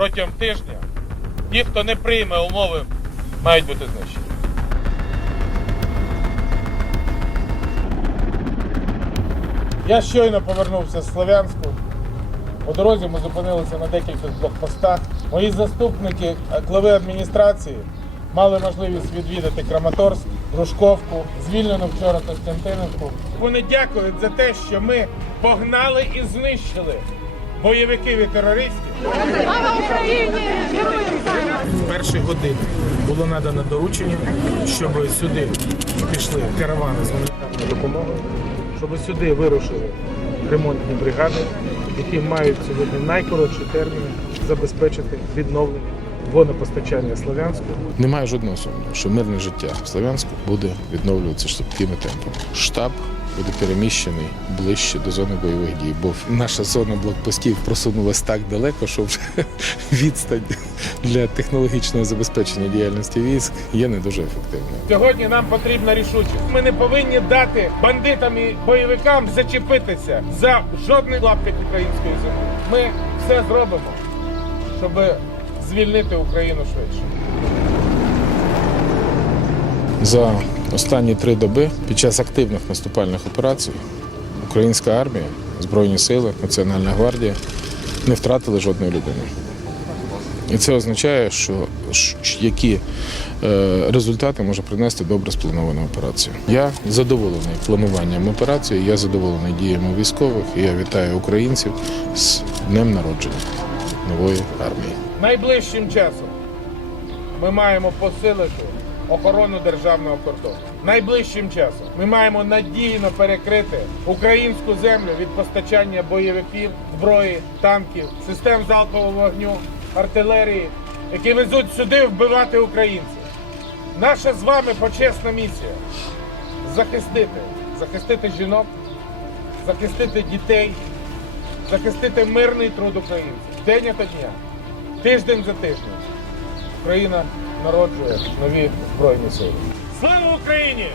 протягом тижня ті, хто не прийме умови, мають бути знищені. Я щойно повернувся з Слов'янську. По дорозі ми зупинилися на декількох блокпостах. Мої заступники е, глави адміністрації мали можливість відвідати Краматорськ, Грушковку, звільнену вчора Костянтинівку. Вони дякують за те, що ми погнали і знищили бойовиків і терористів. Слава Україні! З першої години було надано доручення, щоб сюди пішли каравани з гуманітарною допомогою, щоб сюди вирушили ремонтні бригади, які мають сьогодні найкоротші терміни забезпечити відновлення водопостачання Слов'янську. Немає жодного сумніву, що мирне життя в Слов'янську буде відновлюватися швидкими темпами. Штаб буде переміщений ближче до зони бойових дій, бо наша зона блокпостів просунулася так далеко, що вже відстань для технологічного забезпечення діяльності військ є не дуже ефективною. Сьогодні нам потрібна рішучість. Ми не повинні дати бандитам і бойовикам зачепитися за жодний лаптик української землі. Ми все зробимо, щоб звільнити Україну швидше. За останні три доби під час активних наступальних операцій українська армія, Збройні сили, Національна гвардія не втратили жодної людини. І це означає, що які е, результати може принести добре спланована операція. Я задоволений плануванням операції, я задоволений діями військових, і я вітаю українців з днем народження нової армії. Найближчим часом ми маємо посилити охорону державного кордону. Найближчим часом ми маємо надійно перекрити українську землю від постачання бойовиків, зброї, танків, систем залпового вогню, артилерії, які везуть сюди вбивати українців. Наша з вами почесна місія захистити, захистити жінок, захистити дітей, захистити мирний труд українців день ото дня, тиждень за тижнем. Україна народжує нові збройні сили. Слава Україні!